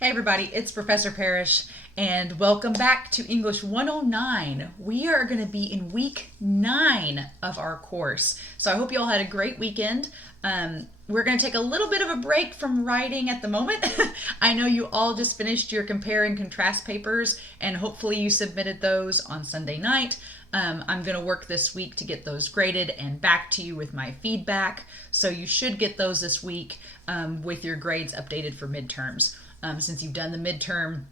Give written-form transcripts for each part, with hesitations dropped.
Hey everybody, it's Professor Parish, and welcome back to English 109. We are going to be in week 9 of our course. So I hope you all had a great weekend. We're going to take a little bit of a break from writing at the moment. I know you all just finished your compare and contrast papers, and hopefully you submitted those on Sunday night. I'm going to work this week to get those graded and back to you with my feedback. So you should get those this week with your grades updated for midterms. Since you've done the midterm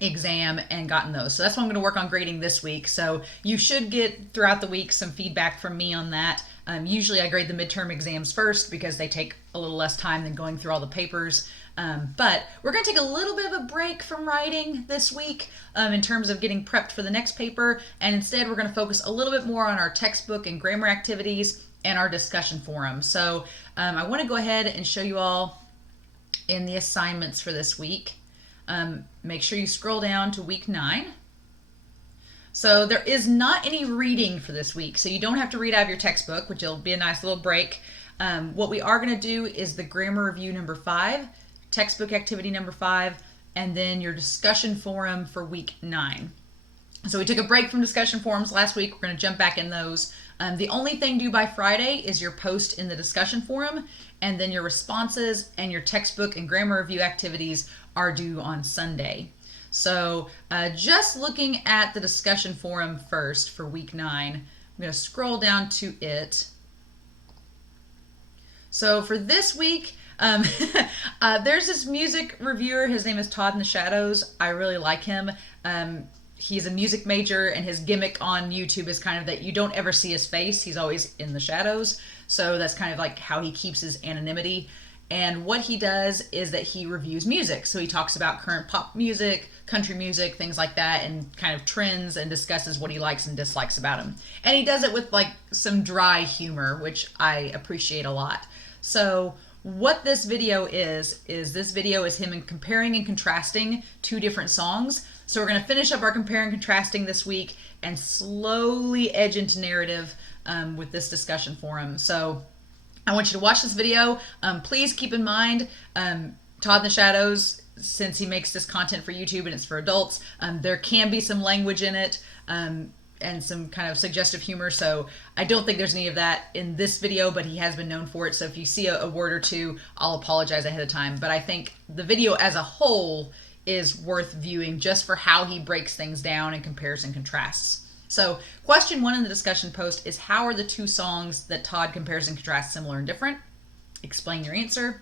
exam and gotten those. So that's what I'm going to work on grading this week. So you should get throughout the week some feedback from me on that. Usually I grade the midterm exams first because they take a little less time than going through all the papers. But we're going to take a little bit of a break from writing this week in terms of getting prepped for the next paper. And instead we're going to focus a little bit more on our textbook and grammar activities and our discussion forum. So I want to go ahead and show you all in the assignments for this week. Make sure you scroll down to week 9. So there is not any reading for this week, so you don't have to read out of your textbook, which will be a nice little break. What we are going to do is the grammar review number 5, textbook activity number 5, and then your discussion forum for week 9. So we took a break from discussion forums last week. We're going to jump back in those. The only thing due by Friday is your post in the discussion forum, and then your responses and your textbook and grammar review activities are due on Sunday. So just looking at the discussion forum first for week 9, I'm going to scroll down to it. So for this week, there's this music reviewer. His name is Todd in the Shadows. I really like him. He's a music major, and his gimmick on YouTube is kind of that you don't ever see his face. He's always in the shadows. So that's kind of like how he keeps his anonymity. And what he does is that he reviews music. So he talks about current pop music, country music, things like that, and kind of trends, and discusses what he likes and dislikes about them. And he does it with like some dry humor, which I appreciate a lot. So what this video is this video is him comparing and contrasting 2 different songs. So we're going to finish up our compare and contrasting this week and slowly edge into narrative with this discussion forum. So I want you to watch this video. Please keep in mind, Todd in the Shadows, since he makes this content for YouTube and it's for adults, there can be some language in it and some kind of suggestive humor. So I don't think there's any of that in this video, but he has been known for it. So if you see a word or two, I'll apologize ahead of time. But I think the video as a whole is worth viewing just for how he breaks things down and compares and contrasts. So question 1 in the discussion post is, how are the 2 songs that Todd compares and contrasts similar and different? Explain your answer.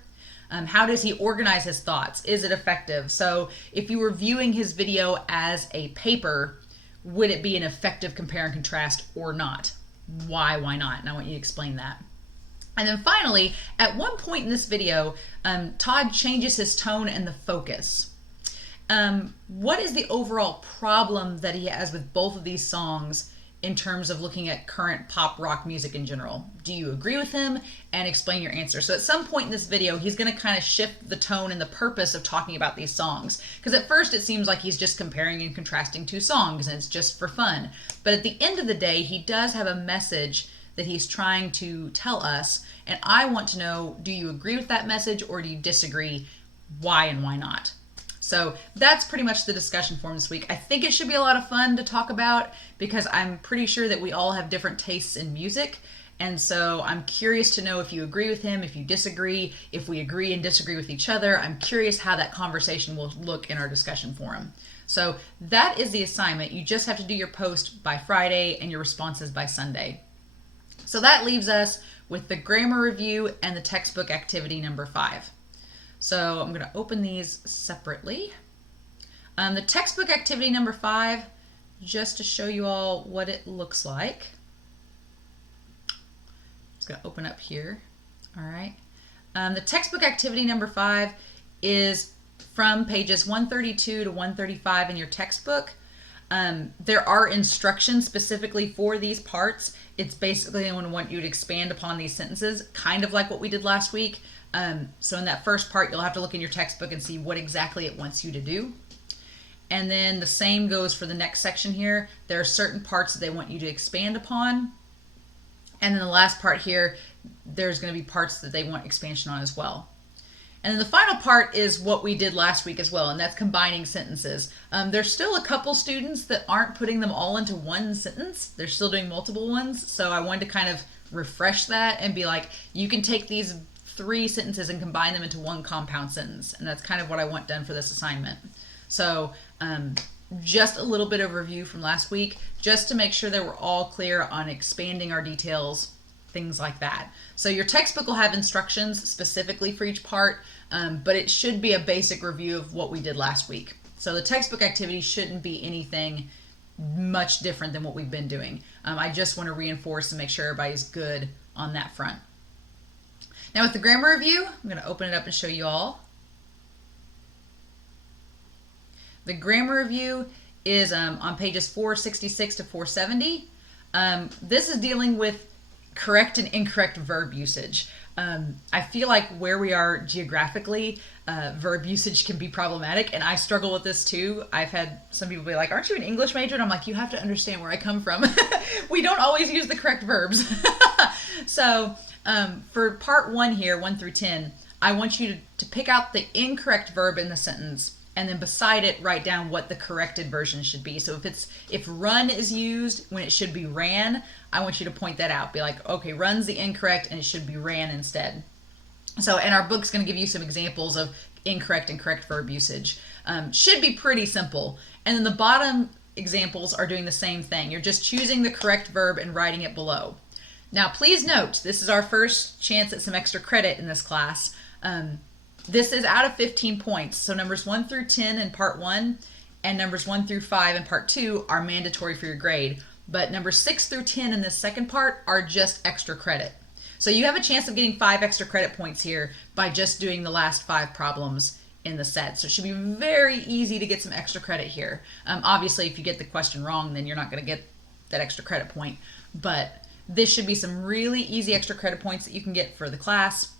How does he organize his thoughts? Is it effective? So if you were viewing his video as a paper, would it be an effective compare and contrast or not? Why not? And I want you to explain that. And then finally, at one point in this video, Todd changes his tone and the focus. What is the overall problem that he has with both of these songs in terms of looking at current pop rock music in general? Do you agree with him? And explain your answer. So at some point in this video, he's going to kind of shift the tone and the purpose of talking about these songs. Because at first it seems like he's just comparing and contrasting 2 songs and it's just for fun. But at the end of the day, he does have a message that he's trying to tell us. And I want to know, do you agree with that message or do you disagree? Why and why not? So that's pretty much the discussion forum this week. I think it should be a lot of fun to talk about because I'm pretty sure that we all have different tastes in music. And so I'm curious to know if you agree with him, if you disagree, if we agree and disagree with each other. I'm curious how that conversation will look in our discussion forum. So that is the assignment. You just have to do your post by Friday and your responses by Sunday. So that leaves us with the grammar review and the textbook activity number 5. So I'm going to open these separately. The textbook activity number 5, just to show you all what it looks like. It's going to open up here. All right. The textbook activity number 5 is from pages 132 to 135 in your textbook. There are instructions specifically for these parts. It's basically I want you to expand upon these sentences, kind of like what we did last week. So in that first part, you'll have to look in your textbook and see what exactly it wants you to do. And then the same goes for the next section here. There are certain parts that they want you to expand upon. And then the last part here, there's going to be parts that they want expansion on as well. And then the final part is what we did last week as well, and that's combining sentences. There's still a couple students that aren't putting them all into one sentence. They're still doing multiple ones, so I wanted to kind of refresh that and be like, you can take these 3 sentences and combine them into one compound sentence, and that's kind of what I want done for this assignment. So just a little bit of review from last week, just to make sure that we're all clear on expanding our details, things like that. So your textbook will have instructions specifically for each part, but it should be a basic review of what we did last week. So the textbook activity shouldn't be anything much different than what we've been doing. I just want to reinforce and make sure everybody's good on that front. Now with the grammar review, I'm going to open it up and show you all. The grammar review is on pages 466 to 470. This is dealing with correct and incorrect verb usage. I feel like where we are geographically, verb usage can be problematic, and I struggle with this too. I've had some people be like, aren't you an English major? And I'm like, you have to understand where I come from. We don't always use the correct verbs. So for part 1 here, 1 through 10, I want you to pick out the incorrect verb in the sentence, and then beside it write down what the corrected version should be. So if run is used when it should be ran, I want you to point that out. Be like, okay, run's the incorrect and it should be ran instead. So, and our book's going to give you some examples of incorrect and correct verb usage. Should be pretty simple. And then the bottom examples are doing the same thing. You're just choosing the correct verb and writing it below. Now, please note, this is our first chance at some extra credit in this class. This is out of 15 points. So numbers 1 through 10 in part 1 and numbers 1 through 5 in part 2 are mandatory for your grade. But numbers 6 through 10 in this second part are just extra credit. So you have a chance of getting 5 extra credit points here by just doing the last 5 problems in the set. So it should be very easy to get some extra credit here. Obviously, if you get the question wrong, then you're not going to get that extra credit point. But this should be some really easy extra credit points that you can get for the class.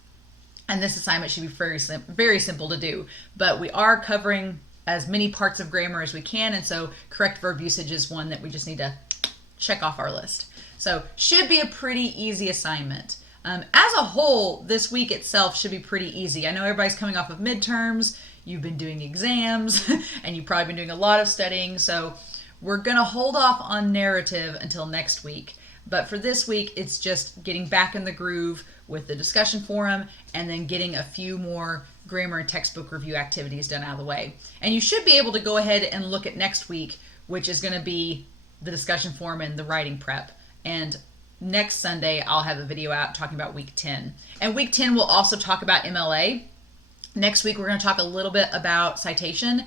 And this assignment should be very simple to do. But we are covering as many parts of grammar as we can, and so correct verb usage is one that we just need to check off our list. So should be a pretty easy assignment. As a whole, this week itself should be pretty easy. I know everybody's coming off of midterms, you've been doing exams, and you've probably been doing a lot of studying, so we're going to hold off on narrative until next week. But for this week, it's just getting back in the groove with the discussion forum and then getting a few more grammar and textbook review activities done out of the way. And you should be able to go ahead and look at next week, which is going to be the discussion forum and the writing prep. And next Sunday, I'll have a video out talking about week 10. And week 10 will also talk about MLA. Next week, we're going to talk a little bit about citation.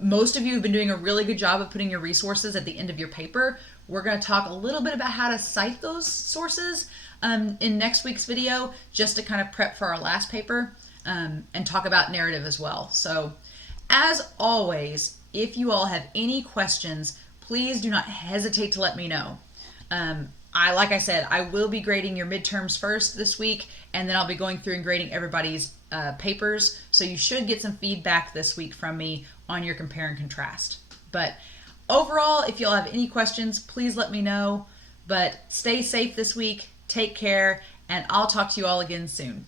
Most of you have been doing a really good job of putting your resources at the end of your paper. We're going to talk a little bit about how to cite those sources in next week's video, just to kind of prep for our last paper, and talk about narrative as well. So as always, if you all have any questions, please do not hesitate to let me know. Like I said, I will be grading your midterms first this week, and then I'll be going through and grading everybody's papers. So you should get some feedback this week from me on your compare and contrast. But overall, if y'all have any questions, please let me know. But stay safe this week, take care, and I'll talk to you all again soon.